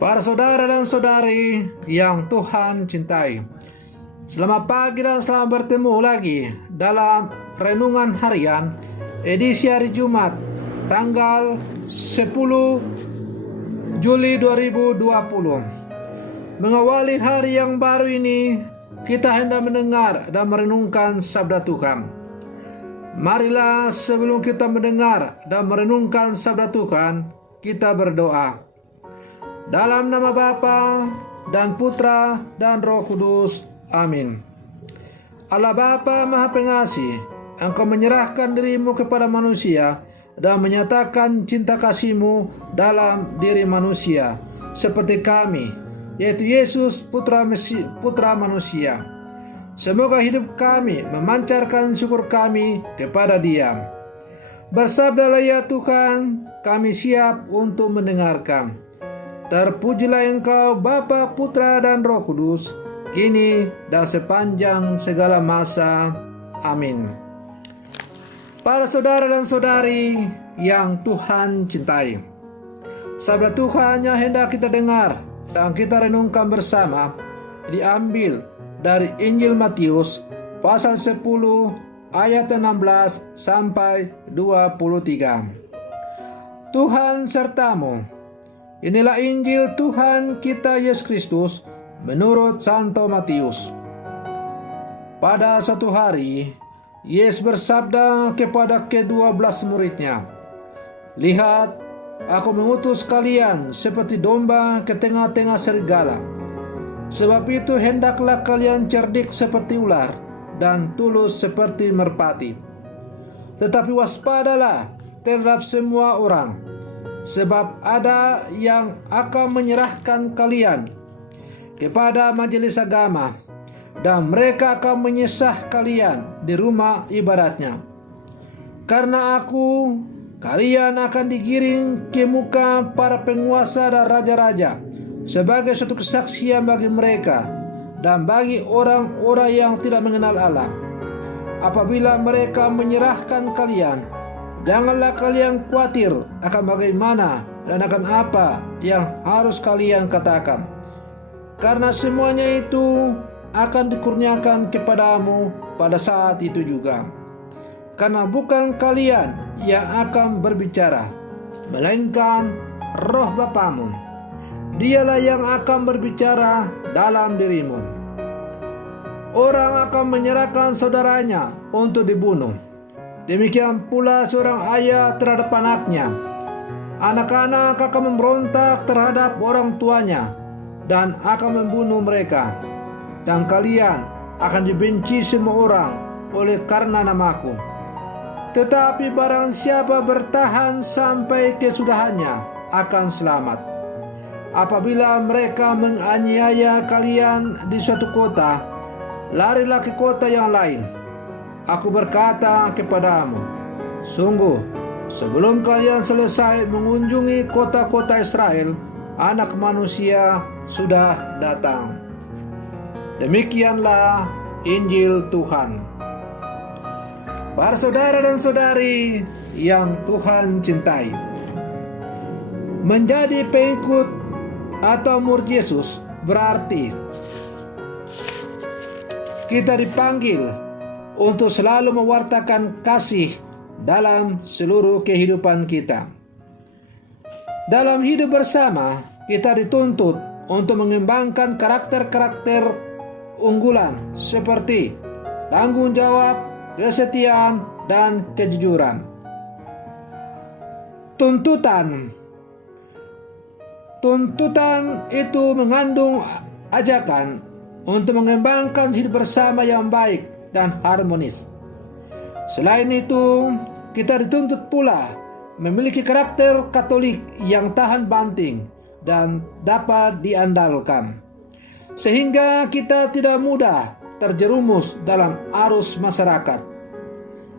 Para saudara dan saudari yang Tuhan cintai, selamat pagi dan selamat bertemu lagi dalam Renungan Harian edisi hari Jumat tanggal 10 Juli 2020. Mengawali hari yang baru ini, kita hendak mendengar dan merenungkan sabda Tuhan. Marilah sebelum kita mendengar dan merenungkan sabda Tuhan, kita berdoa. Dalam nama Bapa dan Putra dan Roh Kudus. Amin. Allah Bapa Maha Pengasih, Engkau menyerahkan dirimu kepada manusia dan menyatakan cinta kasih-Mu dalam diri manusia, seperti kami, yaitu Yesus Putra manusia. Semoga hidup kami memancarkan syukur kami kepada Dia. Bersabdalah ya Tuhan, kami siap untuk mendengarkan. Terpujilah Engkau Bapa, Putra, dan Roh Kudus, kini dan sepanjang segala masa. Amin. Para saudara dan saudari yang Tuhan cintai, sabda Tuhan yang hendak kita dengar dan kita renungkan bersama diambil dari Injil Matius pasal 10 ayat 16 sampai 23. Tuhan sertamu. Inilah Injil Tuhan kita Yesus Kristus menurut Santo Matius. Pada suatu hari, Yesus bersabda kepada ke-12 muridnya, "Lihat, aku mengutus kalian seperti domba ke tengah-tengah serigala. Sebab itu hendaklah kalian cerdik seperti ular dan tulus seperti merpati. Tetapi waspadalah terhadap semua orang, sebab ada yang akan menyerahkan kalian kepada majelis agama, dan mereka akan menyesah kalian di rumah ibadatnya. Karena aku, kalian akan digiring ke muka para penguasa dan raja-raja sebagai suatu kesaksian bagi mereka dan bagi orang-orang yang tidak mengenal Allah. Apabila mereka menyerahkan kalian, janganlah kalian khawatir akan bagaimana dan akan apa yang harus kalian katakan, karena semuanya itu akan dikurniakan kepadamu pada saat itu juga. Karena bukan kalian yang akan berbicara, melainkan Roh Bapamu. Dialah yang akan berbicara dalam dirimu. Orang akan menyerahkan saudaranya untuk dibunuh. Demikian pula seorang ayah terhadap anaknya. Anak-anak akan memberontak terhadap orang tuanya dan akan membunuh mereka. Dan kalian akan dibenci semua orang oleh karena namaku. Tetapi barang siapa bertahan sampai kesudahannya akan selamat. Apabila mereka menganiaya kalian di suatu kota, larilah ke kota yang lain. Aku berkata kepadamu, sungguh, sebelum kalian selesai mengunjungi kota-kota Israel, Anak Manusia sudah datang. Demikianlah Injil Tuhan. Para saudara dan saudari yang Tuhan cintai, menjadi pengikut atau murid Yesus berarti kita dipanggil untuk selalu mewartakan kasih dalam seluruh kehidupan kita. Dalam hidup bersama, kita dituntut untuk mengembangkan karakter-karakter unggulan seperti tanggung jawab, kesetiaan, dan kejujuran. Tuntutan itu mengandung ajakan untuk mengembangkan hidup bersama yang baik dan harmonis. Selain itu, kita dituntut pula memiliki karakter Katolik yang tahan banting dan dapat diandalkan, sehingga kita tidak mudah terjerumus dalam arus masyarakat.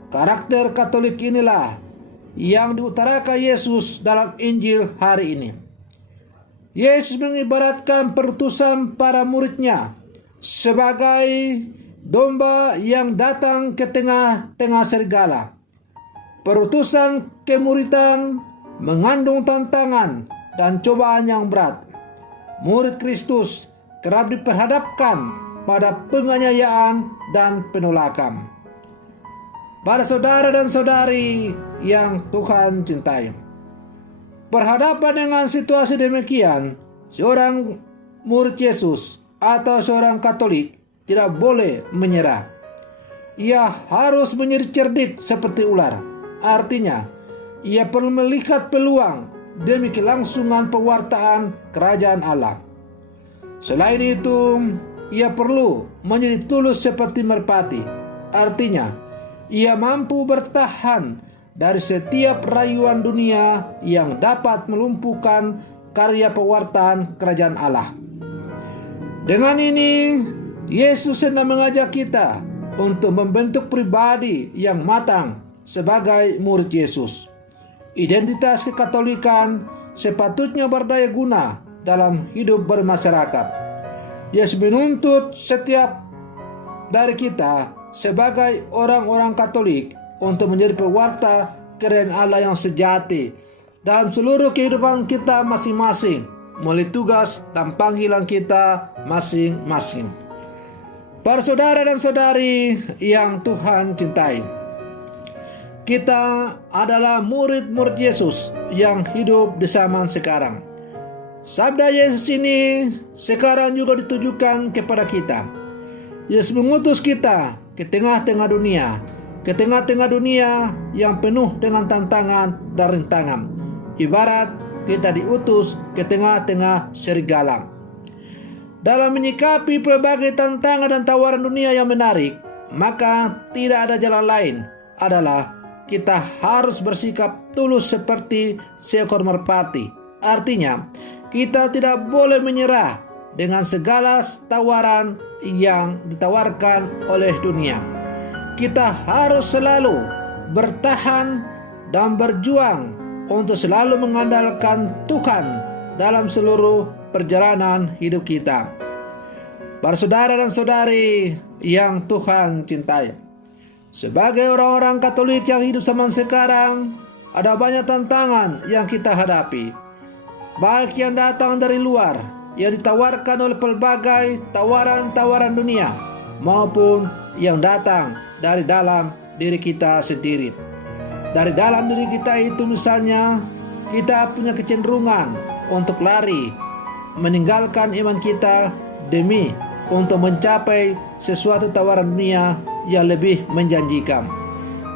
Karakter Katolik inilah yang diutarakan Yesus dalam Injil hari ini. Yesus mengibaratkan perutusan para muridnya sebagai domba yang datang ke tengah-tengah serigala. Perutusan kemuridan mengandung tantangan dan cobaan yang berat. murid Kristus kerap diperhadapkan pada penganiayaan dan penolakan. Para saudara dan saudari yang Tuhan cintai, berhadapan dengan situasi demikian, seorang murid Yesus atau seorang Katolik tidak boleh menyerah. Ia harus menjadi cerdik seperti ular. Artinya, ia perlu melihat peluang demi kelangsungan pewartaan kerajaan Allah. Selain itu, ia perlu menjadi tulus seperti merpati. Artinya, ia mampu bertahan dari setiap rayuan dunia yang dapat melumpuhkan karya pewartaan kerajaan Allah. Dengan ini, Yesus sedang mengajak kita untuk membentuk pribadi yang matang sebagai murid Yesus. Identitas kekatolikan sepatutnya berdaya guna dalam hidup bermasyarakat. Yesus menuntut setiap dari kita sebagai orang-orang Katolik untuk menjadi pewarta kerajaan Allah yang sejati dalam seluruh kehidupan kita masing-masing, melalui tugas dan panggilan kita masing-masing. Para saudara dan saudari yang Tuhan cintai, kita adalah murid-murid Yesus yang hidup di zaman sekarang. Sabda Yesus ini sekarang juga ditujukan kepada kita. Yesus mengutus kita ke tengah-tengah dunia yang penuh dengan tantangan dan rintangan. Ibarat kita diutus ke tengah-tengah serigala. Dalam menyikapi berbagai tantangan dan tawaran dunia yang menarik, maka tidak ada jalan lain adalah kita harus bersikap tulus seperti seekor merpati. Artinya, kita tidak boleh menyerah dengan segala tawaran yang ditawarkan oleh dunia. Kita harus selalu bertahan dan berjuang untuk selalu mengandalkan Tuhan dalam seluruh perjalanan hidup kita. Para saudara dan saudari yang Tuhan cintai, sebagai orang-orang Katolik yang hidup zaman sekarang, ada banyak tantangan yang kita hadapi, baik yang datang dari luar, yang ditawarkan oleh pelbagai tawaran-tawaran dunia, maupun yang datang dari dalam diri kita sendiri. Dari dalam diri kita itu misalnya, kita punya kecenderungan untuk lari, meninggalkan iman kita demi untuk mencapai sesuatu tawaran dunia yang lebih menjanjikan.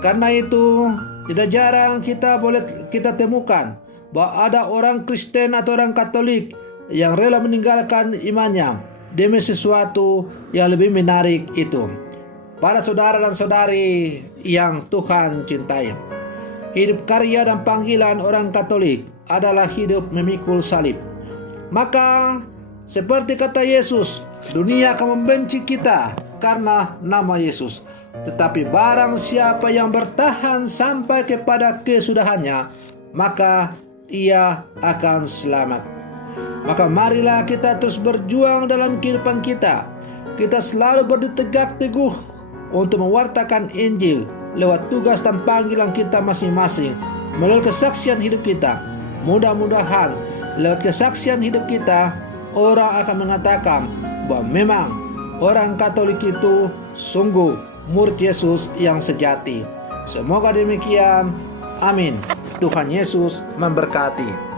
Karena itu, tidak jarang kita temukan bahwa ada orang Kristen atau orang Katolik yang rela meninggalkan imannya demi sesuatu yang lebih menarik itu. Para saudara dan saudari yang Tuhan cintai, hidup karya dan panggilan orang Katolik adalah hidup memikul salib. Maka, seperti kata Yesus, dunia akan membenci kita karena nama Yesus. Tetapi barang siapa yang bertahan sampai kepada kesudahannya, maka ia akan selamat. Maka marilah kita terus berjuang dalam kehidupan kita. Kita selalu bertegak teguh untuk mewartakan Injil lewat tugas dan panggilan kita masing-masing, melalui kesaksian hidup kita. Mudah-mudahan lewat kesaksian hidup kita, orang akan mengatakan bahwa memang orang Katolik itu sungguh murid Yesus yang sejati. Semoga demikian. Amin. Tuhan Yesus memberkati.